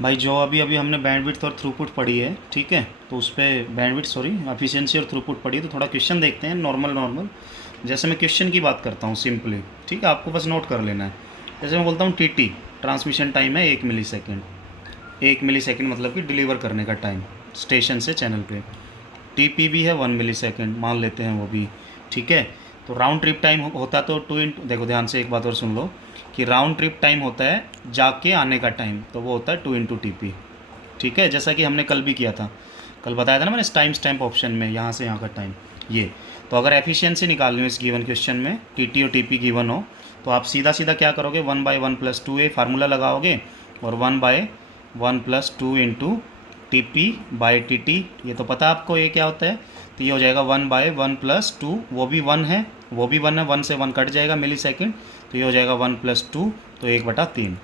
भाई जो अभी अभी हमने बैंडविड्थ और थ्रूपुट पढ़ी है, ठीक है, तो उस पर बैंडविड्थ सॉरी एफिशिएंसी और थ्रूपुट पढ़ी है, तो थोड़ा क्वेश्चन देखते हैं नॉर्मल नॉर्मल। जैसे मैं क्वेश्चन की बात करता हूँ सिंपली, ठीक है, आपको बस नोट कर लेना है। जैसे मैं बोलता हूँ टी ट्रांसमिशन टाइम है 1 मिली सेकेंड। 1 मिली सेकेंड मतलब कि डिलीवर करने का टाइम स्टेशन से चैनल पे। टी भी है 1 मिली सेकेंड, मान लेते हैं वो भी, ठीक है। तो राउंड ट्रिप टाइम होता तो टू इंटू, देखो ध्यान से एक बात और सुन लो, कि राउंड ट्रिप टाइम होता है जाके आने का टाइम, तो वो होता है 2 इंटू टी। ठीक है, जैसा कि हमने कल भी किया था, कल बताया था ना मैंने टाइम स्टैम्प ऑप्शन में, यहाँ से यहाँ का टाइम ये। तो अगर एफिशिएंसी निकालनी हो इस गिवन क्वेश्चन में, टी और टी गिवन हो, तो आप सीधा सीधा क्या करोगे, 1/1+2a फार्मूला लगाओगे, और 1/1+2 इंटू टी ये तो पता है आपको ये क्या होता है। तो ये हो जाएगा 1/1+2, वो भी 1 है, वो भी 1 है, 1 से 1 कट जाएगा मिली सेकेंड, तो ये हो जाएगा 1+2, तो 1/3।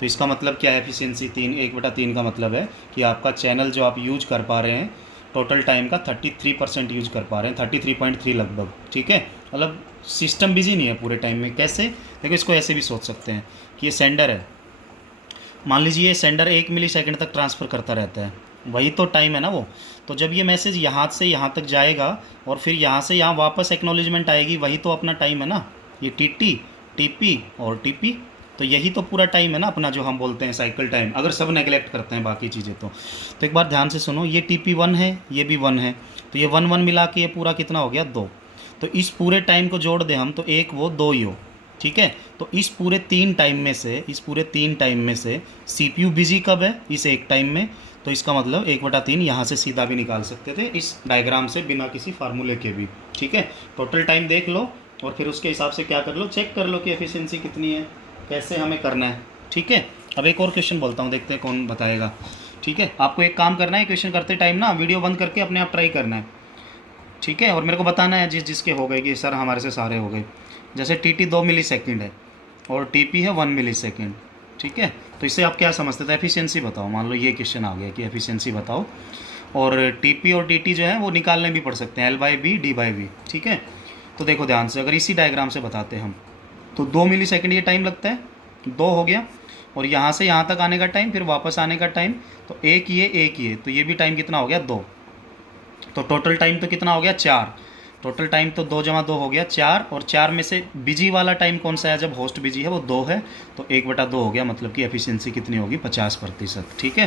तो इसका मतलब क्या है, एफिशिएंसी 3, 1/3 का मतलब है कि आपका चैनल जो आप यूज कर पा रहे हैं टोटल टाइम का 33% यूज कर पा रहे हैं, 33.3 लगभग, ठीक है। मतलब सिस्टम बिजी नहीं है पूरे टाइम में। कैसे, देखो इसको ऐसे भी सोच सकते हैं कि ये सेंडर है, मान लीजिए ये सेंडर 1 मिली सेकेंड तक ट्रांसफ़र करता रहता है, वही तो टाइम है ना वो। तो जब ये मैसेज यहाँ से यहाँ तक जाएगा और फिर यहाँ से यहाँ वापस एक्नॉलेजमेंट आएगी, वही तो अपना टाइम है ना, ये टीपी और टीपी। तो यही तो पूरा टाइम है ना अपना, जो हम बोलते हैं साइकिल टाइम, अगर सब नेगलेक्ट करते हैं बाकी चीज़ें तो एक बार ध्यान से सुनो, ये TP1 है, ये भी 1 है, तो ये 1 1 मिला के ये पूरा कितना हो गया, 2। तो इस पूरे टाइम को जोड़ दें हम तो एक वो दो ही हो, ठीक है। तो इस पूरे 3 टाइम में से CPU बिजी कब है, इस एक टाइम में। तो इसका मतलब 1/3 यहाँ से सीधा भी निकाल सकते थे इस डायग्राम से, बिना किसी फार्मूले के भी, ठीक है। टोटल टाइम देख लो और फिर उसके हिसाब से क्या कर लो, चेक कर लो कि एफिशिएंसी कितनी है, कैसे हमें करना है, ठीक है। अब एक और क्वेश्चन बोलता हूँ, देखते हैं कौन बताएगा, ठीक है। आपको एक काम करना है, क्वेश्चन करते टाइम ना वीडियो बंद करके अपने आप ट्राई करना है, ठीक है, और मेरे को बताना है जिसके हो गए कि सर हमारे से सारे हो गए। जैसे टी 2 मिली सेकेंड है और टीपी है 1 मिली सेकेंड, ठीक है। तो इससे आप क्या समझते थे, एफिशिएंसी बताओ। मान लो ये क्वेश्चन आ गया कि एफिशिएंसी बताओ, और टीपी और टीटी जो है वो निकालने भी पड़ सकते हैं, L/B D/V, ठीक है। तो देखो ध्यान से, अगर इसी डायग्राम से बताते हम, तो 2 मिली सेकेंड ये टाइम लगता है, 2 हो गया, और यहाँ से यहाँ तक आने का टाइम, फिर वापस आने का टाइम, तो एक ये, तो ये भी टाइम कितना हो गया, 2। तो टोटल टाइम तो कितना हो गया, 4। टोटल टाइम तो 2 + 2 हो गया 4, और 4 में से बिजी वाला टाइम कौन सा है, जब होस्ट बिजी है वो 2 है, तो 1/2 हो गया, मतलब कि एफिशिएंसी कितनी होगी, 50%, ठीक है।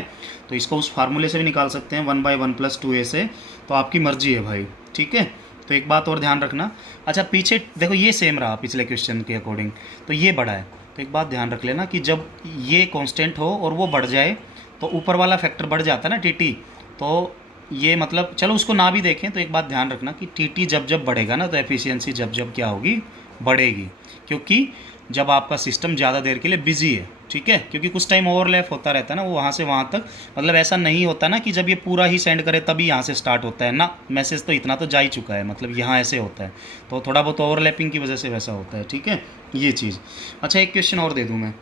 तो इसको उस फार्मूले से भी निकाल सकते हैं 1/1+2a से, तो आपकी मर्जी है भाई, ठीक है। तो एक बात और ध्यान रखना, अच्छा पीछे देखो ये सेम रहा पिछले क्वेश्चन के अकॉर्डिंग, तो ये बढ़ा है। तो एक बात ध्यान रख लेना कि जब ये कांस्टेंट हो और वो बढ़ जाए, तो ऊपर वाला फैक्टर बढ़ जाता है ना टी, तो ये मतलब चलो उसको ना भी देखें, तो एक बात ध्यान रखना कि टी जब जब बढ़ेगा ना, तो एफिशिएंसी जब जब क्या होगी, बढ़ेगी। क्योंकि जब आपका सिस्टम ज़्यादा देर के लिए बिजी है, ठीक है, क्योंकि कुछ टाइम ओवरलैप होता रहता है ना, वो वहाँ से वहाँ तक, मतलब ऐसा नहीं होता ना कि जब ये पूरा ही सेंड करे तभी यहाँ से स्टार्ट होता है ना, मैसेज तो इतना तो जा ही चुका है, मतलब यहाँ ऐसे होता है। तो थोड़ा बहुत ओवरलैपिंग की वजह से वैसा होता है, ठीक है, ये चीज़। अच्छा एक क्वेश्चन और दे दूँ मैं,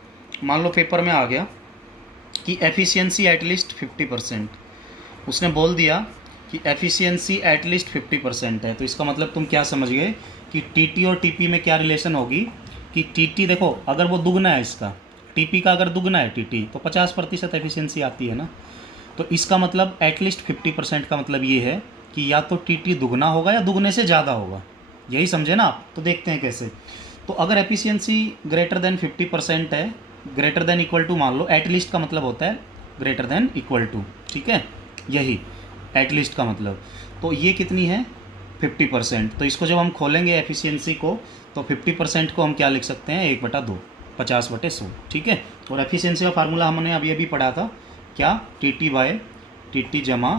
मान लो पेपर में आ गया कि एफिशिएंसी एटलीस्ट 50%, उसने बोल दिया कि एफिशिएंसी एटलीस्ट 50% है, तो इसका मतलब तुम क्या समझ गए कि टीटी और टीपी में क्या रिलेशन होगी, कि टीटी देखो अगर वो दुगना है इसका, टीपी का अगर दुगना है टीटी, तो 50% एफिशिएंसी आती है ना। तो इसका मतलब एटलीस्ट 50% का मतलब ये है कि या तो टीटी दुगना होगा या दुगने से ज़्यादा होगा, यही समझे ना आप। तो देखते हैं कैसे। तो अगर एफिशिएंसी ग्रेटर देन 50% है, ग्रेटर देन इक्वल टू, मान लो एटलीस्ट का मतलब होता है ग्रेटर देन इक्वल टू, ठीक है, यही एटलीस्ट का मतलब। तो ये कितनी है, 50%। तो इसको जब हम खोलेंगे एफिशिएंसी को, तो 50% को हम क्या लिख सकते हैं, 1/2, 50/100, ठीक है। और एफिशिएंसी का फार्मूला हमने अभी अभी पढ़ा था, क्या, टी जमा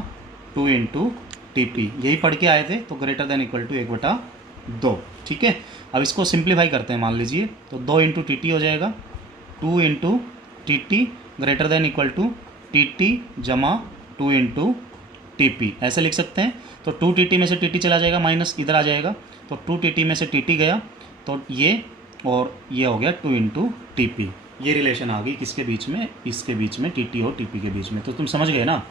2 × TP, यही पढ़ के आए थे। तो ग्रेटर देन इक्वल टू 1/2, ठीक है। अब इसको सिंप्लीफाई करते हैं, मान लीजिए, तो 2 × TT हो जाएगा, 2 × TT greater than equal to TT जमा 2 × TP, ऐसे लिख सकते हैं। तो 2 TT में से TT चला जाएगा, माइनस इधर आ जाएगा, तो 2 TT में से TT गया, तो ये और ये हो गया 2 × TP। ये रिलेशन आ गई किसके बीच में, इसके बीच में, TT और TP के बीच में। तो तुम समझ गए ना,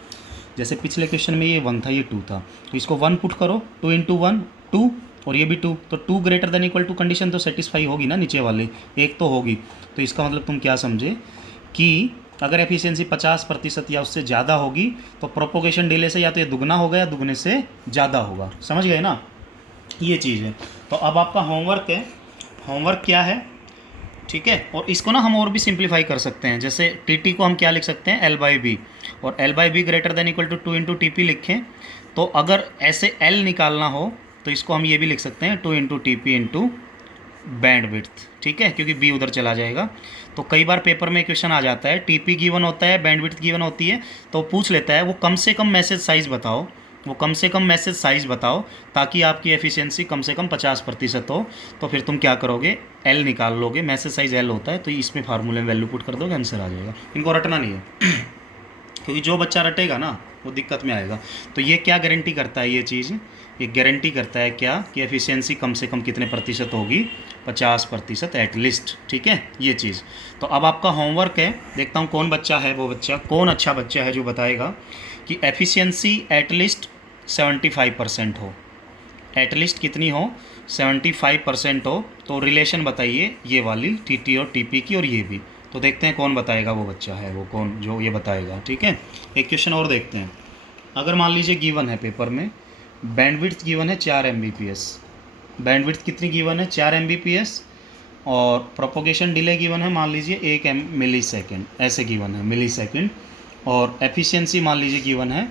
जैसे पिछले क्वेश्चन में ये 1 था, ये 2 था, तो इसको 1 पुट करो, 2 × 1 2, और ये भी 2, तो 2 greater than equal to condition तो सेटिस्फाई होगी ना, नीचे वाले एक तो होगी। तो इसका मतलब तुम क्या समझे कि अगर एफिशिएंसी 50% या उससे ज़्यादा होगी तो प्रोपोगेशन डिले से या तो ये दुगना होगा या दुगने से ज़्यादा होगा। समझ गए ना, ये चीज़ है। तो अब आपका होमवर्क है, होमवर्क क्या है, ठीक है। और इसको ना हम और भी सिंप्लीफाई कर सकते हैं। जैसे टी टी को हम क्या लिख सकते हैं, एल बाई बी, और L by B greater than equal to 2 into T P लिखें। तो अगर ऐसे एल निकालना हो तो इसको हम ये भी लिख सकते हैं 2 into T P into band width, ठीक है, क्योंकि बी उधर चला जाएगा। तो कई बार पेपर में क्वेश्चन आ जाता है, टीपी गिवन होता है, बैंड विड्थ गिवन होती है, तो पूछ लेता है वो कम से कम मैसेज साइज़ बताओ, वो कम से कम मैसेज साइज़ बताओ ताकि आपकी एफिशिएंसी कम से कम 50% हो। तो फिर तुम क्या करोगे, एल निकाल लोगे, मैसेज साइज़ एल होता है, तो इसमें फार्मूले में वैल्यू पुट कर दोगे, आंसर आ जाएगा। इनको रटना नहीं है क्योंकि जो बच्चा रटेगा ना वो दिक्कत में आएगा। तो ये क्या गारंटी करता है, ये चीज़ ये गारंटी करता है क्या कि एफिशिएंसी कम से कम कितने प्रतिशत होगी, 50% एटलीस्ट, ठीक है, ये चीज़। तो अब आपका होमवर्क है, देखता हूँ कौन बच्चा है, वो बच्चा कौन अच्छा बच्चा है जो बताएगा कि एफिशिएंसी एटलीस्ट 75% हो, एटलीस्ट कितनी हो, 75% हो। तो रिलेशन बताइए ये वाली टी टी और टी पी की और ये भी। तो देखते हैं कौन बताएगा, वो बच्चा है वो कौन जो ये बताएगा, ठीक है। एक क्वेश्चन और देखते हैं। अगर मान लीजिए गिवन है पेपर में, बैंडविड्थ गिवन है 4 Mbps, बैंडविड्थ कितनी गिवन है, 4 Mbps, और प्रोपोगेशन डिले गिवन है मान लीजिए 1 मिली सेकेंड, ऐसे गिवन है मिली सेकेंड, और एफिशिएंसी मान लीजिए गिवन है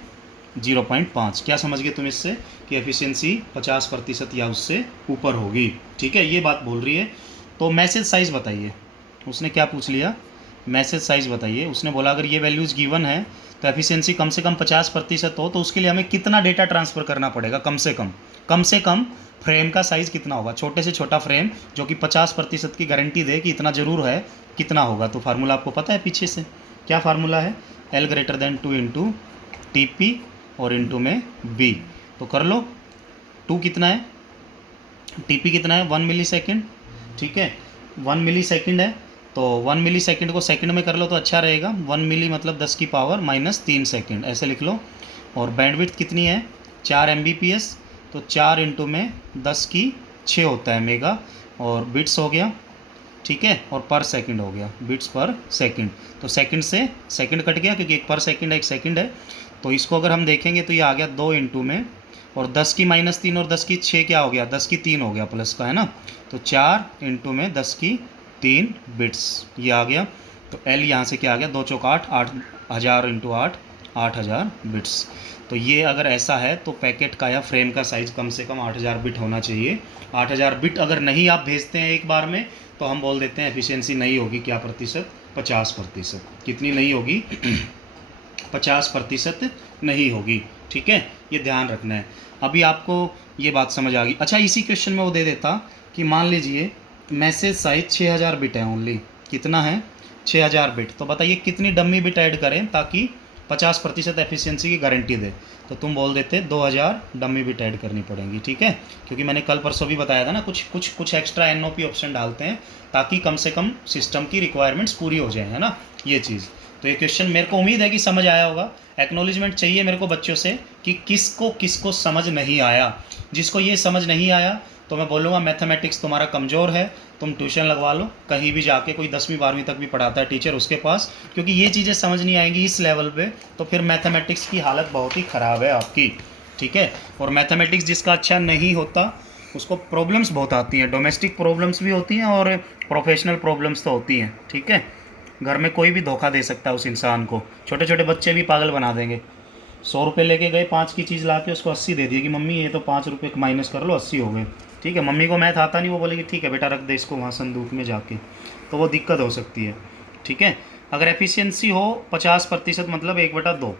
0.5। क्या समझ गए तुम इससे कि एफिशिएंसी 50% या उससे ऊपर होगी, ठीक है, ये बात बोल रही है। तो मैसेज साइज़ बताइए, उसने क्या पूछ लिया, मैसेज साइज़ बताइए। उसने बोला अगर ये वैल्यूज़ गिवन है तो एफिशिएंसी कम से कम 50% हो, तो उसके लिए हमें कितना डेटा ट्रांसफ़र करना पड़ेगा, कम से कम फ्रेम का साइज़ कितना होगा, छोटे से छोटा फ्रेम जो कि 50% की गारंटी दे कि इतना ज़रूर है, कितना होगा। तो फार्मूला आपको पता है पीछे से, क्या फार्मूला है, L greater than 2 into T P और इंटू में बी। तो कर लो, 2 कितना है, टी पी कितना है, 1 मिली सेकेंड, ठीक है, 1 मिली सेकेंड है। तो 1 मिली सेकेंड को सेकंड में कर लो तो अच्छा रहेगा, 1 मिली मतलब 10 की पावर -3 सेकेंड, ऐसे लिख लो। और बैंडविड्थ कितनी है, 4 Mbps, तो 4 इंटू में 10 की 6 होता है मेगा, और बिट्स हो गया, ठीक है, और पर सेकंड हो गया, बिट्स पर सेकंड। तो सेकंड से सेकंड कट गया क्योंकि एक पर सेकंड है, एक सेकंड है। तो इसको अगर हम देखेंगे तो ये आ गया 2 इंटू में, और 10 की -3 और 10 की 6 क्या हो गया, 10 की 3 हो गया प्लस का, है ना। तो 4 इंटू में 10 की 3 बिट्स, ये आ गया। तो एल यहाँ से क्या आ गया, 2 चौक 8, 8000 इंटू 8, 8000 बिट्स। तो ये अगर ऐसा है तो पैकेट का या फ्रेम का साइज़ कम से कम 8000 बिट होना चाहिए। 8000 बिट अगर नहीं आप भेजते हैं एक बार में तो हम बोल देते हैं एफिशिएंसी नहीं होगी, क्या प्रतिशत, 50%। कितनी नहीं होगी 50% नहीं होगी, ठीक है, ये ध्यान रखना है। अभी आपको ये बात समझ आ गई। अच्छा, इसी क्वेश्चन में वो दे देता कि मान लीजिए मैसेज साइज 6000 बिट है ओनली, कितना है, 6000 बिट। तो बताइए कितनी डमी बिट ऐड करें ताकि 50% एफिशिएंसी की गारंटी दे। तो तुम बोल देते 2000 डमी बिट ऐड करनी पड़ेंगी, ठीक है, क्योंकि मैंने कल परसों भी बताया था ना, कुछ एक्स्ट्रा एनओपी ऑप्शन डालते हैं ताकि कम से कम सिस्टम की रिक्वायरमेंट्स पूरी हो जाए, है ना, ये चीज़। तो ये क्वेश्चन मेरे को उम्मीद है कि समझ आया होगा। एक्नॉलेजमेंट चाहिए मेरे को बच्चों से कि किसको किसको समझ नहीं आया। जिसको ये समझ नहीं आया तो मैं बोलूँगा मैथमेटिक्स तुम्हारा कमज़ोर है, तुम ट्यूशन लगवा लो कहीं भी जाके, कोई 10वीं 12वीं तक भी पढ़ाता है टीचर उसके पास, क्योंकि ये चीज़ें समझ नहीं आएंगी इस लेवल पे तो फिर मैथमेटिक्स की हालत बहुत ही ख़राब है आपकी, ठीक है। और मैथमेटिक्स जिसका अच्छा नहीं होता उसको प्रॉब्लम्स बहुत आती हैं, डोमेस्टिक प्रॉब्लम्स भी होती हैं और प्रोफेशनल प्रॉब्लम्स तो होती हैं, ठीक है। घर में कोई भी धोखा दे सकता है उस इंसान को, छोटे छोटे बच्चे भी पागल बना देंगे। 100 रुपये लेके गए 5 की चीज़ ला के उसको 80 दे दिए कि मम्मी ये तो 5 रुपये माइनस कर लो 80 हो गए, ठीक है। मम्मी को मैथ आता नहीं, वो बोलेगी ठीक है बेटा रख दे इसको वहाँ संदूक में जाके, तो वो दिक्कत हो सकती है, ठीक है। अगर एफिशिएंसी हो 50% मतलब 1/2,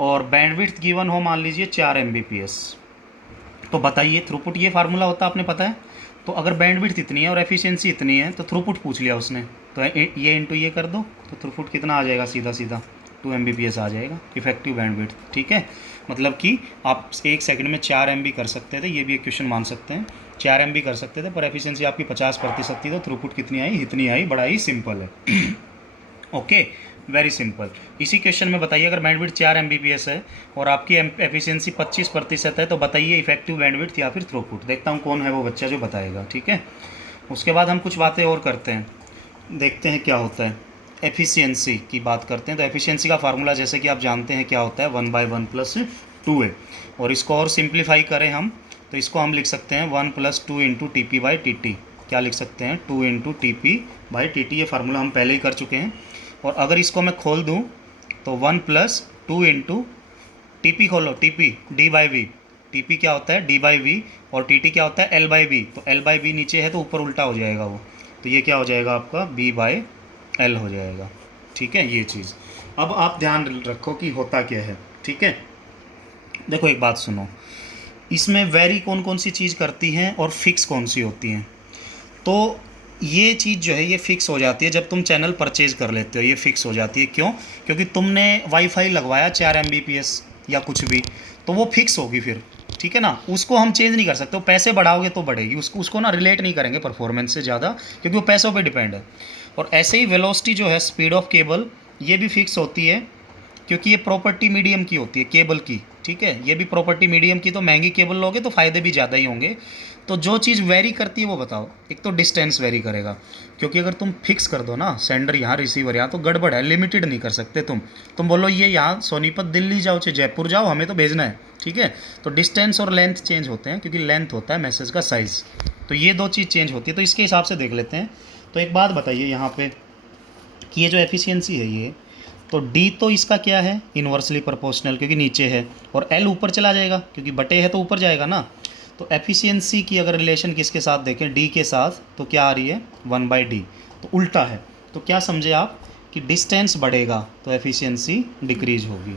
और बैंडविड्थ गिवन हो मान लीजिए 4 Mbps, तो बताइए थ्रूपुट, ये फार्मूला होता है आपने पता है। तो अगर बैंडविड्थ इतनी है और एफिशिएंसी इतनी है तो थ्रूपुट पूछ लिया उसने, तो ये इंटू ये कर दो तो थ्रूपुट कितना आ जाएगा, सीधा सीधा 2 Mbps आ जाएगा इफेक्टिव बैंडविड्थ, ठीक है। मतलब कि आप 1 सेकंड में 4 MB कर सकते थे, ये भी एक क्वेश्चन मान सकते हैं, 4 MB कर सकते थे, पर एफिशिएंसी आपकी 50% थी तो थ्रूपुट कितनी आई, इतनी आई, बड़ा ही सिंपल है। Okay, very simple. इसी क्वेश्चन में बताइए अगर बैंडविड्थ 4 Mbps है और आपकी एफिशिएंसी 25% है तो बताइए इफेक्टिव बैंडविड्थ या फिर थ्रूपुट। देखता हूँ कौन है वो बच्चा जो बताएगा, ठीक है। उसके बाद हम कुछ बातें और करते हैं, देखते हैं क्या होता है। एफिशिएंसी की बात करते हैं तो एफिशिएंसी का फार्मूला जैसे कि आप जानते हैं क्या होता है, 1/1 + 2 है। और इसको और सिंप्लीफाई करें हम तो इसको हम लिख सकते हैं 1 + 2 × TP/TT। क्या लिख सकते हैं, 2 × TP/TT। ये फार्मूला हम पहले ही कर चुके हैं। और अगर इसको मैं खोल दूँ तो 1 + 2 × TP खोलो, TP D/V। TP क्या होता है, D/V। और TT क्या होता है, L/V। तो L/V नीचे है तो ऊपर उल्टा हो जाएगा वो, तो ये क्या हो जाएगा आपका B/L हो जाएगा। ठीक है, ये चीज़ अब आप ध्यान रखो कि होता क्या है। ठीक है, देखो एक बात सुनो, इसमें वेरी कौन कौन सी चीज़ करती हैं और फिक्स कौन सी होती हैं। तो ये चीज़ जो है ये फिक्स हो जाती है जब तुम चैनल परचेज कर लेते हो, ये फिक्स हो जाती है। क्यों? क्योंकि तुमने वाईफाई लगवाया 4 Mbps या कुछ भी, तो वो फिक्स होगी फिर। ठीक है ना, उसको हम चेंज नहीं कर सकते। वो पैसे बढ़ाओगे तो बढ़ेगी, उसको ना रिलेट नहीं करेंगे परफॉर्मेंस से ज़्यादा, क्योंकि वो पैसों पे डिपेंड है। और ऐसे ही वेलोसिटी जो है, स्पीड ऑफ केबल, ये भी फिक्स होती है, क्योंकि ये प्रॉपर्टी मीडियम की होती है केबल की। ठीक है, ये भी प्रॉपर्टी मीडियम की, तो महंगी केबल लोगे तो फ़ायदे भी ज़्यादा ही होंगे। तो जो चीज़ वेरी करती है वो बताओ। एक तो डिस्टेंस वेरी करेगा, क्योंकि अगर तुम फिक्स कर दो ना सेंडर यहाँ रिसीवर यहाँ, तो गड़बड़ है, लिमिटेड नहीं कर सकते तुम बोलो ये यहाँ सोनीपत दिल्ली जाओ चाहे जयपुर जाओ, हमें तो भेजना है। ठीक है, तो डिस्टेंस और लेंथ चेंज होते हैं, क्योंकि लेंथ होता है मैसेज का साइज़। तो ये दो चीज़ चेंज होती है, तो इसके हिसाब से देख लेते हैं। तो एक बात बताइए यहाँ पे कि ये जो एफिशिएंसी है ये, तो डी तो इसका क्या है, इन्वर्सली प्रोपोर्शनल, क्योंकि नीचे है। और एल ऊपर चला जाएगा, क्योंकि बटे है तो ऊपर जाएगा ना। तो एफिशिएंसी की अगर रिलेशन किसके साथ देखें, डी के साथ, तो क्या आ रही है 1/D। तो उल्टा है। तो क्या समझे आप कि डिस्टेंस बढ़ेगा तो एफिशिएंसी डिक्रीज होगी।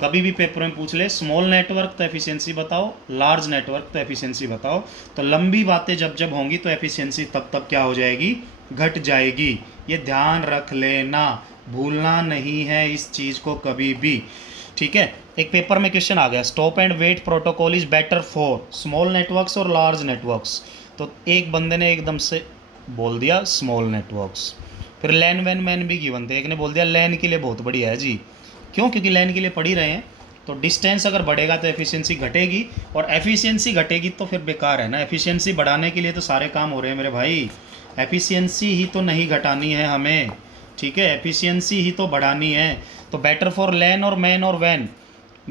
कभी भी पेपर में पूछ ले, स्मॉल नेटवर्क तो एफिशिएंसी बताओ, लार्ज नेटवर्क तो एफिशिएंसी बताओ। तो लंबी बातें जब जब होंगी तो एफिशिएंसी तब तब क्या हो जाएगी, घट जाएगी। ये ध्यान रख लेना, भूलना नहीं है इस चीज़ को कभी भी। ठीक है, एक पेपर में क्वेश्चन आ गया, stop and wait protocol is better for small networks और लार्ज नेटवर्क्स। तो एक बंदे ने एकदम से बोल दिया स्मॉल नेटवर्क्स। फिर लैन वैन मैन भी गिवन थे, एक ने बोल दिया लैन के लिए बहुत बढ़िया है जी। क्यों? क्योंकि लैन के लिए पढ़ ही रहे हैं। तो डिस्टेंस अगर बढ़ेगा तो एफिशिएंसी घटेगी, और एफिशिएंसी घटेगी तो फिर बेकार है ना। एफिशिएंसी बढ़ाने के लिए तो सारे काम हो रहे हैं मेरे भाई, एफिशिएंसी ही तो नहीं घटानी है हमें। ठीक है, एफिशिएंसी ही तो बढ़ानी है। तो बेटर फॉर लैन और मैन और वैन,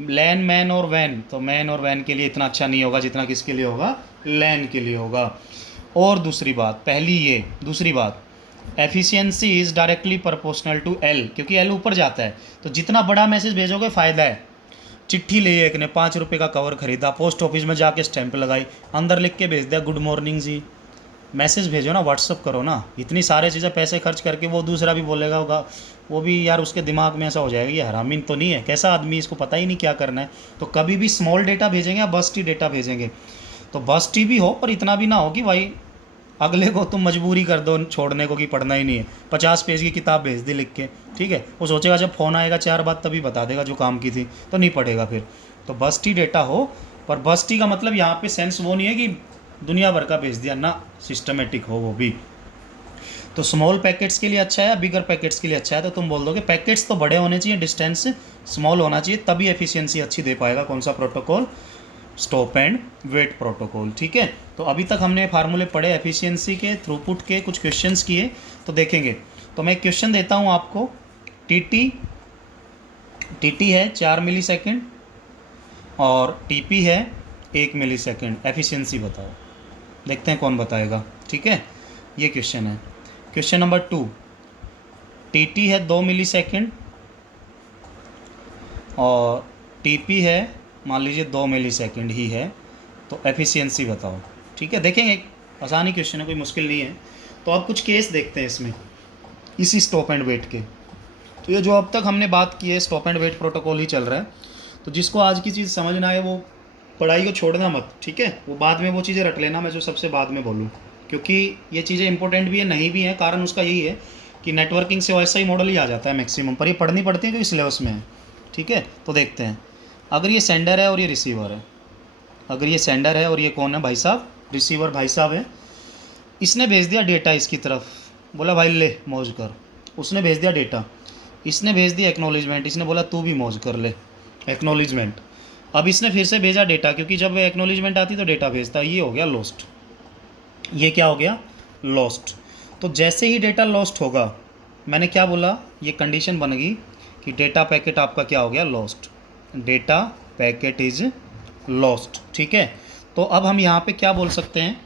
लैन मैन और वैन, तो मैन और वैन के लिए इतना अच्छा नहीं होगा जितना किसके लिए होगा, लैन के लिए होगा। और दूसरी बात, पहली ये, दूसरी बात, efficiency is directly proportional to L, क्योंकि एल ऊपर जाता है। तो जितना बड़ा मैसेज भेजोगे फ़ायदा है। चिट्ठी ली एक ने, 5 रुपये का कवर खरीदा, पोस्ट ऑफिस में जाके स्टैंप लगाई, अंदर लिख के भेज दिया गुड मॉर्निंग जी। मैसेज भेजो ना, व्हाट्सअप करो ना। इतनी सारी चीज़ें पैसे खर्च करके वो दूसरा भी बोलेगा होगा, वो भी यार उसके दिमाग में ऐसा हो जाएगा ये हरामीन तो नहीं है, कैसा आदमी, इसको पता ही नहीं क्या करना है। तो कभी भी स्मॉल डेटा भेजेंगे या बस्टी डेटा भेजेंगे, तो बस्टी भी हो पर इतना भी ना हो कि भाई अगले को तुम मजबूरी कर दो छोड़ने को कि पढ़ना ही नहीं है। 50 पेज की किताब भेज दी लिख के, ठीक है, वो सोचेगा जब फ़ोन आएगा 4 बात तभी बता देगा जो काम की थी, तो नहीं पढ़ेगा फिर। तो बस्टी डेटा हो, पर बस्टी का मतलब यहाँ पे सेंस वो नहीं है कि दुनिया भर का भेज दिया ना, सिस्टमेटिक हो वो भी। तो स्मॉल पैकेट्स के लिए अच्छा है या बिगर पैकेट्स के लिए अच्छा है, तो तुम बोल दोगे पैकेट्स तो बड़े होने चाहिए, डिस्टेंस स्मॉल होना चाहिए, तभी एफिशिएंसी अच्छी दे पाएगा कौन सा protocol, stop and wait protocol. ठीक है, तो अभी तक हमने फार्मूले पढ़े एफिशिएंसी के, थ्रूपुट के, कुछ क्वेश्चंस किए, तो देखेंगे। तो मैं एक क्वेश्चन देता हूँ आपको, टीटी है 4 मिलीसेकंड और टीपी है 1 मिलीसेकंड, एफिशिएंसी बताओ। देखते हैं कौन बताएगा। ठीक है, ये क्वेश्चन है। क्वेश्चन नंबर 2, टीटी है 2 मिलीसेकंड और टीपी है मान लीजिए 2 मिलीसेकंड ही है, तो एफिशिएंसी बताओ। ठीक है, देखेंगे, एक आसानी क्वेश्चन है, कोई मुश्किल नहीं है। तो अब कुछ केस देखते हैं इसमें, इसी स्टॉप एंड वेट के। तो ये जो अब तक हमने बात की है स्टॉप एंड वेट प्रोटोकॉल ही चल रहा है। तो जिसको आज की चीज़ समझ ना आए वो पढ़ाई को छोड़ना मत, ठीक है, वो बाद में वो चीज़ें रख लेना, मैं जो सबसे बाद में बोलूँ, क्योंकि ये चीज़ें इंपॉर्टेंट भी है नहीं भी है। कारण उसका यही है कि नेटवर्किंग से वैसा ही मॉडल ही आ जाता है मैक्सिमम, पर ये पढ़नी पड़ती है क्योंकि सिलेबस में है। ठीक है, तो देखते हैं। अगर ये सेंडर है और ये रिसीवर है, अगर ये सेंडर है और ये कौन है भाई साहब, रिसीवर भाई साहब है, इसने भेज दिया डेटा इसकी तरफ, बोला भाई ले मौज कर, उसने भेज दिया डेटा, इसने भेज दिया एक्नॉलेजमेंट, इसने बोला तू भी मौज कर ले, एक्नॉलेजमेंट। अब इसने फिर से भेजा डेटा, क्योंकि जब एक्नॉलेजमेंट आती तो डेटा भेजता, ये हो गया लॉस्ट। ये क्या हो गया, लॉस्ट। तो जैसे ही डेटा लॉस्ट होगा, मैंने क्या बोला, ये कंडीशन बन गई कि डेटा पैकेट आपका क्या हो गया, lost, data packet is lost. ठीक है, तो अब हम यहाँ पे क्या बोल सकते हैं,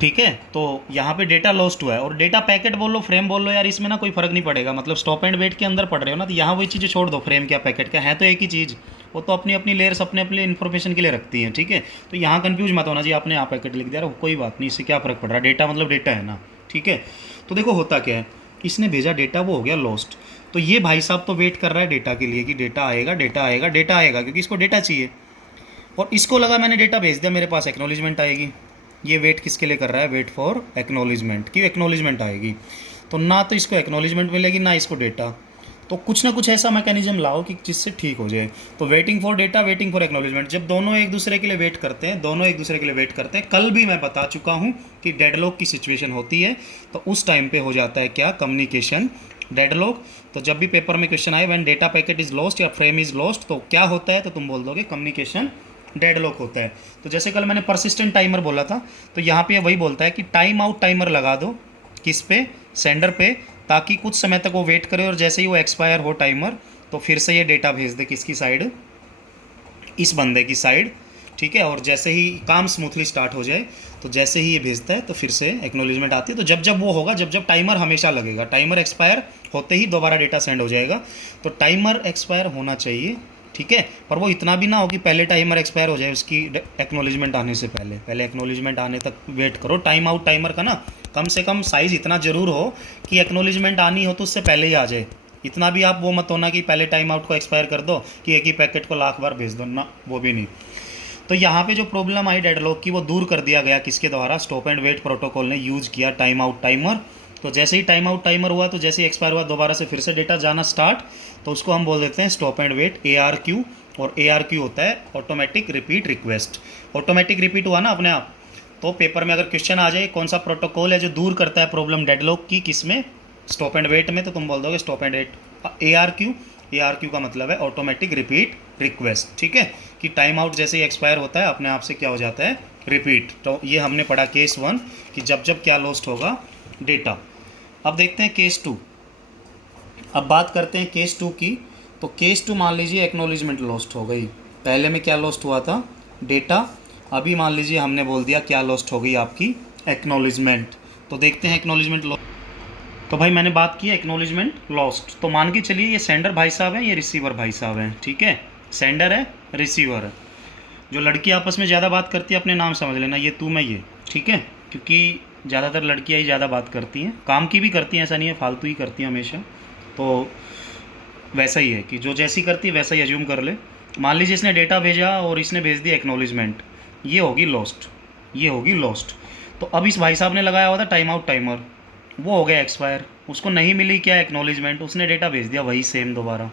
ठीक है, तो यहाँ पे डेटा लॉस्ट हुआ है, और डेटा पैकेट बोल लो, फ्रेम बोल लो यार, इसमें ना कोई फर्क नहीं पड़ेगा, मतलब स्टॉप एंड वेट के अंदर पढ़ रहे हो ना, तो यहाँ वही चीज़ें छोड़ दो, फ्रेम क्या पैकेट क्या है, तो एक ही चीज़, वो तो अपनी अपनी लेयर्स अपने अपने इन्फॉर्मेशन के लिए रखती हैं। ठीक है, तो यहाँ कंफ्यूज मत होना जी, आपने यहाँ पैकेट लिख दिया, कोई बात नहीं, इससे क्या फ़र्क पड़ रहा है, डेटा मतलब डेटा है ना। ठीक है, तो देखो होता क्या है, इसने भेजा डेटा, वो हो गया लॉस्ट, तो ये भाई साहब तो वेट कर रहा है डेटा के लिए कि डेटा आएगा डेटा आएगा डेटा आएगा, क्योंकि इसको डेटा चाहिए, और इसको लगा मैंने डेटा भेज दिया, मेरे पास एक्नॉलेजमेंट आएगी। ये वेट किसके लिए कर रहा है, वेट फॉर एक्नॉलेजमेंट, कि एक्नॉलेजमेंट आएगी, तो ना तो इसको एक्नॉलेजमेंट मिलेगी ना इसको डेटा, तो कुछ ना कुछ ऐसा मैकेनिज्म लाओ कि जिससे ठीक हो जाए। तो waiting for data, waiting for acknowledgement, जब दोनों एक दूसरे के लिए वेट करते हैं, दोनों एक दूसरे के लिए वेट करते हैं, कल भी मैं बता चुका हूँ कि डेडलॉक की सिचुएशन होती है, तो उस टाइम पे हो जाता है क्या, कम्युनिकेशन डेडलॉक। तो जब भी पेपर में क्वेश्चन आए when data packet is lost या फ्रेम इज लॉस्ट, तो क्या होता है, तो तुम बोल दोगे कम्युनिकेशन डेडलॉक होता है। तो जैसे कल मैंने परसिस्टेंट टाइमर बोला था, तो यहाँ पे वही बोलता है कि टाइम आउट टाइमर लगा दो, किस पे, सेंडर पे, ताकि कुछ समय तक वो वेट करे, और जैसे ही वो एक्सपायर हो टाइमर, तो फिर से ये डेटा भेज दे किसकी साइड, इस बंदे की साइड। ठीक है, और जैसे ही काम स्मूथली स्टार्ट हो जाए, तो जैसे ही ये भेजता है तो फिर से एक्नॉलेजमेंट आती है। तो जब जब वो होगा, जब जब टाइमर हमेशा लगेगा, टाइमर एक्सपायर होते ही दोबारा डेटा सेंड हो जाएगा, तो टाइमर एक्सपायर होना चाहिए। ठीक है, पर वो इतना भी ना हो कि पहले टाइमर एक्सपायर हो जाए उसकी एक्नॉलेजमेंट आने से पहले, पहले एक्नॉलेजमेंट आने तक वेट करो। टाइम आउट टाइमर का ना कम से कम साइज़ इतना ज़रूर हो कि एक्नॉलेजमेंट आनी हो तो उससे पहले ही आ जाए। इतना भी आप वो मत होना कि पहले टाइम आउट को एक्सपायर कर दो कि एक ही पैकेट को लाख बार भेज दो ना, वो भी नहीं। तो यहाँ पे जो प्रॉब्लम आई डेडलॉक की, वो दूर कर दिया गया किसके द्वारा, स्टॉप एंड वेट प्रोटोकॉल ने यूज़ किया टाइम आउट टाइमर। तो जैसे ही टाइम आउट टाइमर हुआ, तो जैसे ही एक्सपायर हुआ दोबारा से फिर से डेटा जाना स्टार्ट, तो उसको हम बोल देते हैं स्टॉप एंड वेट, ARQ। और ARQ होता है automatic repeat request. Automatic repeat हुआ ना अपने आप, तो पेपर में अगर क्वेश्चन आ जाए कौन सा प्रोटोकॉल है जो दूर करता है प्रॉब्लम डेडलॉक की, किस में, स्टॉप एंड वेट में, तो तुम बोल दोगे stop and wait ARQ। ARQ का मतलब है ऑटोमेटिक रिपीट रिक्वेस्ट। ठीक है, कि टाइम आउट जैसे ही एक्सपायर होता है अपने आप से क्या हो जाता है, रिपीट। तो ये हमने पढ़ा केस 1 कि जब जब क्या लॉस्ट होगा, डेटा। अब देखते हैं केस 2। अब बात करते हैं केस 2 की। तो केस 2 मान लीजिए एक्नॉलेजमेंट लॉस्ट हो गई, पहले में क्या लॉस्ट हुआ था, डेटा, अभी मान लीजिए हमने बोल दिया क्या लॉस्ट हो गई, आपकी एक्नॉलेजमेंट। तो देखते हैं एक्नॉलेजमेंट लॉस्ट। तो भाई मैंने बात की एक्नॉलेजमेंट लॉस्ट, तो मान के चलिए ये सेंडर भाई साहब हैं, ये रिसीवर भाई साहब हैं। ठीक है, सेंडर है, रिसीवर है। जो लड़की आपस में ज़्यादा बात करती है अपने नाम समझ लेना, ये तू मैं ये। ठीक है, क्योंकि ज़्यादातर लड़कियाँ ही ज़्यादा बात करती हैं, काम की भी करती हैं, ऐसा नहीं है फालतू ही करती हैं हमेशा। तो वैसा ही है कि जो जैसी करती है वैसा ही एज्यूम कर ले। मान लीजिए इसने डेटा भेजा और इसने भेज दिया एक्नॉलेजमेंट, ये होगी लॉस्ट, ये होगी लॉस्ट। तो अब इस भाई साहब ने लगाया हुआ था टाइम आउट टाइमर, वो हो गया एक्सपायर, उसको नहीं मिली क्या एक्नॉलेजमेंट, उसने डेटा भेज दिया वही सेम दोबारा,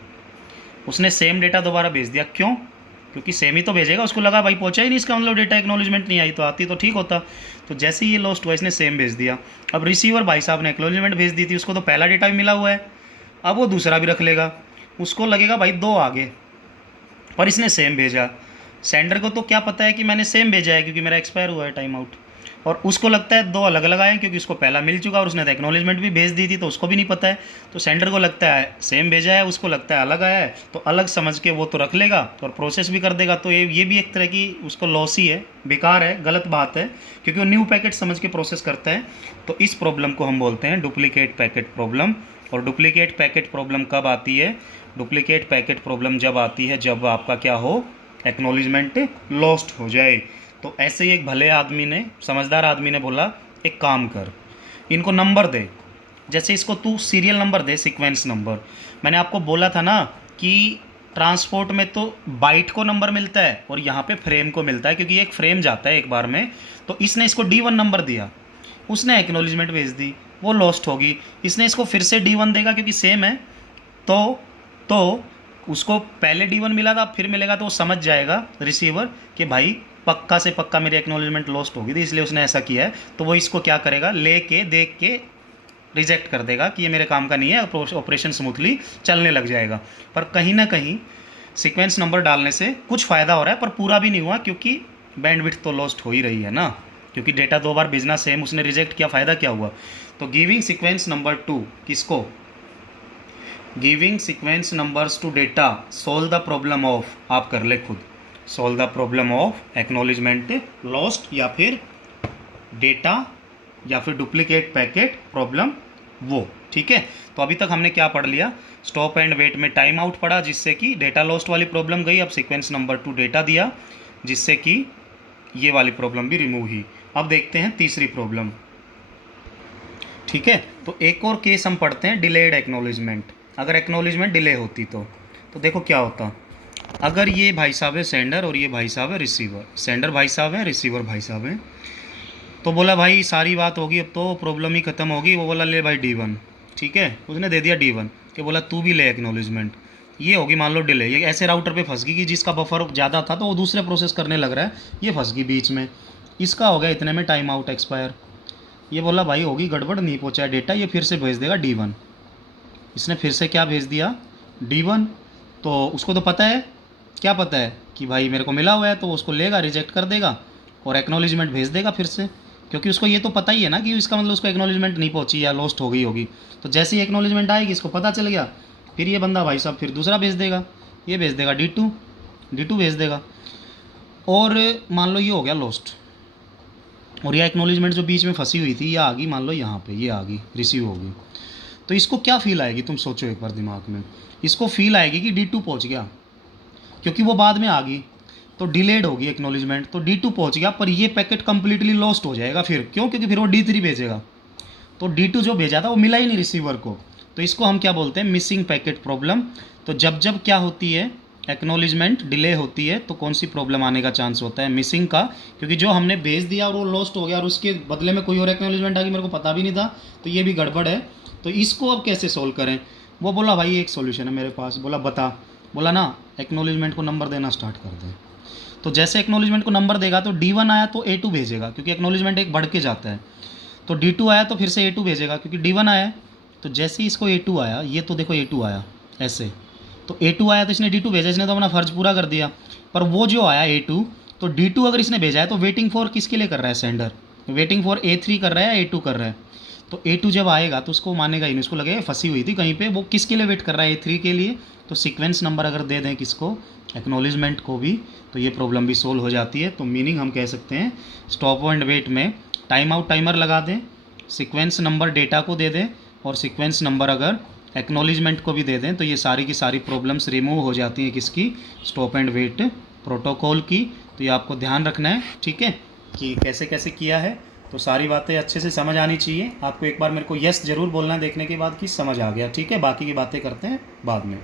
उसने सेम डेटा दोबारा भेज दिया। क्यों, क्योंकि सेम ही तो भेजेगा, उसको लगा भाई पहुंचा ही नहीं, इसका मतलब डेटा एक्नॉलेजमेंट नहीं आई, तो आती तो ठीक होता। तो जैसे ही ये लॉस्ट हुआ इसने सेम भेज दिया। अब रिसीवर भाई साहब ने एक्नॉलेजमेंट भेज दी थी, उसको तो पहला डेटा भी मिला हुआ है, अब वो दूसरा भी रख लेगा, उसको लगेगा भाई दो आगे, पर इसने सेम भेजा। सेंडर को तो क्या पता है कि मैंने सेम भेजा है क्योंकि मेरा एक्सपायर हुआ है टाइम आउट, और उसको लगता है दो अलग अलग आए क्योंकि उसको पहला मिल चुका और उसने तो एक्नॉलेजमेंट भी भेज दी थी, तो उसको भी नहीं पता है। तो सेंडर को लगता है सेम भेजा है, उसको लगता है अलग आया है, तो अलग समझ के वो तो रख लेगा और प्रोसेस भी कर देगा। तो ये भी एक तरह की उसको लॉस ही है, बेकार है, गलत बात है, क्योंकि वो न्यू पैकेट समझ के प्रोसेस करता है। तो इस प्रॉब्लम को हम बोलते हैं डुप्लीकेट पैकेट प्रॉब्लम। और डुप्लीकेट पैकेट प्रॉब्लम कब आती है, डुप्लीकेट पैकेट प्रॉब्लम जब आती है जब आपका क्या हो, एक्नॉलेजमेंट लॉस्ट हो जाए। तो ऐसे ही एक भले आदमी ने, समझदार आदमी ने बोला एक काम कर, इनको नंबर दे, जैसे इसको तू सीरियल नंबर दे, सीक्वेंस नंबर। मैंने आपको बोला था ना कि ट्रांसपोर्ट में तो बाइट को नंबर मिलता है और यहाँ पे फ्रेम को मिलता है, क्योंकि एक फ्रेम जाता है एक बार में। तो इसने इसको D1 नंबर दिया, उसने एक्नॉलेजमेंट भेज दी, वो लॉस्ट होगी। इसने इसको फिर से D1 देगा क्योंकि सेम है, तो उसको पहले D1 मिला था, फिर मिलेगा, तो वो समझ जाएगा रिसीवर कि भाई पक्का से पक्का मेरी एक्नॉलेजमेंट लॉस्ट होगी थी, इसलिए उसने ऐसा किया है। तो वो इसको क्या करेगा, लेके देख के रिजेक्ट कर देगा कि ये मेरे काम का नहीं है, ऑपरेशन स्मूथली चलने लग जाएगा। पर कहीं ना कहीं सीक्वेंस नंबर डालने से कुछ फ़ायदा हो रहा है, पर पूरा भी नहीं हुआ, क्योंकि बैंडविड्थ तो लॉस्ट हो ही रही है ना। क्योंकि डेटा 2 बार भेजना सेम उसने रिजेक्ट किया, फ़ायदा क्या हुआ। तो गिविंग सीक्वेंस नंबर 2 किसको, giving sequence numbers to data solve the problem of, आप कर ले खुद, solve the problem of acknowledgement lost या फिर डेटा या फिर डुप्लीकेट पैकेट प्रॉब्लम वो, ठीक है। तो अभी तक हमने क्या पढ़ लिया, स्टॉप एंड वेट में टाइम आउट पढ़ा जिससे कि डेटा लॉस्ट वाली प्रॉब्लम गई। अब सीक्वेंस नंबर 2 डेटा दिया जिससे कि ये वाली प्रॉब्लम भी रिमूव हुई। अब देखते हैं तीसरी प्रॉब्लम, ठीक है। तो एक और केस हम पढ़ते हैं, डिलेड एक्नॉलेजमेंट। अगर एक्नॉलेजमेंट डिले होती तो देखो क्या होता। अगर ये भाई साहब है सेंडर और ये भाई साहब है रिसीवर, सेंडर भाई साहब है, रिसीवर भाई साहब है, तो बोला भाई सारी बात होगी, अब तो प्रॉब्लम ही ख़त्म होगी। वो बोला ले भाई D1, ठीक है, उसने दे दिया D1 कि बोला तू भी ले एक्नॉलेजमेंट। ये होगी मान लो डिले, ये ऐसे राउटर पे फंस गई कि जिसका बफर ज़्यादा था तो वो दूसरे प्रोसेस करने लग रहा है, ये फंस गई बीच में, इसका हो गया इतने में टाइम आउट एक्सपायर। ये बोला भाई होगी गड़बड़, नहीं पहुँचा डेटा, ये फिर से भेज देगा D1। इसने फिर से क्या भेज दिया D1। तो उसको तो पता है, क्या पता है कि भाई मेरे को मिला हुआ है, तो उसको लेगा, रिजेक्ट कर देगा और एक्नॉलेजमेंट भेज देगा फिर से, क्योंकि उसको ये तो पता ही है ना कि इसका मतलब उसको एक्नॉलेजमेंट नहीं पहुंची या लॉस्ट हो गई होगी। तो जैसे ही एक्नॉलेजमेंट आएगी इसको पता चल गया, फिर ये बंदा भाई साहब फिर दूसरा भेज देगा, ये भेज देगा D2 भेज देगा, और मान लो ये हो गया लॉस्ट, और ये एक्नॉलेजमेंट जो बीच में फंसी हुई थी ये आ गई, मान लो यहाँ पे ये आ गई, रिसीव हो गई। तो इसको क्या फील आएगी, तुम सोचो एक बार दिमाग में। इसको फील आएगी कि D2 पहुँच गया, क्योंकि वो बाद में आ गई तो डिलेड होगी एक्नॉलेजमेंट, तो D2 पहुंच गया, पर ये पैकेट कंप्लीटली लॉस्ट हो जाएगा फिर, क्यों, क्योंकि फिर वो D3 भेजेगा। तो D2 जो भेजा था वो मिला ही नहीं रिसीवर को, तो इसको हम क्या बोलते हैं, मिसिंग पैकेट प्रॉब्लम। तो जब जब क्या होती है, एक्नॉलेजमेंट डिले होती है, तो कौन सी प्रॉब्लम आने का चांस होता है, मिसिंग का, क्योंकि जो हमने भेज दिया और वो लॉस्ट हो गया और उसके बदले में कोई और एक्नॉलेजमेंट आ गई, मेरे को पता भी नहीं था, तो ये भी गड़बड़ है। तो इसको अब कैसे सोल्व करें। वो बोला भाई एक सोल्यूशन है मेरे पास। बोला बता। बोला ना एक्नॉलेजमेंट को नंबर देना स्टार्ट कर दे। तो जैसे एक्नॉलेजमेंट को नंबर देगा तो D1 आया तो A2 भेजेगा, क्योंकि एक्नॉलेजमेंट एक बढ़ के जाता है। तो D2 आया तो फिर से A2 भेजेगा, क्योंकि D1 आया। तो जैसे ही इसको A2 आया, ये तो देखो A2 आया ऐसे, तो A2 आया तो इसने D2 भेजा, इसने तो अपना फ़र्ज पूरा कर दिया। पर वो जो आया A2, तो D2 अगर इसने भेजा है तो वेटिंग फॉर किसके लिए कर रहा है, सेंडर वेटिंग फॉर A3 कर रहा है या A2 कर रहा है। तो A2 जब आएगा तो उसको मानेगा ही नहीं, उसको लगेगा फंसी हुई थी कहीं पे, वो किसके लिए वेट कर रहा है, A3 के लिए। तो सीक्वेंस नंबर अगर दे दें किसको, एक्नॉलेजमेंट को भी, तो ये प्रॉब्लम भी सोल्व हो जाती है। तो मीनिंग हम कह सकते हैं स्टॉप एंड वेट में टाइम आउट टाइमर लगा दें, सीक्वेंस नंबर डेटा को दे दें, और सीक्वेंस नंबर अगर एक्नॉलेजमेंट को भी दे दें, तो ये सारी की सारी प्रॉब्लम्स रिमूव हो जाती हैं किसकी, स्टॉप एंड वेट प्रोटोकॉल की। तो ये आपको ध्यान रखना है, ठीक है, कि कैसे कैसे किया है। तो सारी बातें अच्छे से समझ आनी चाहिए आपको। एक बार मेरे को यस ज़रूर बोलना है देखने के बाद कि समझ आ गया, ठीक है। बाकी की बातें करते हैं बाद में।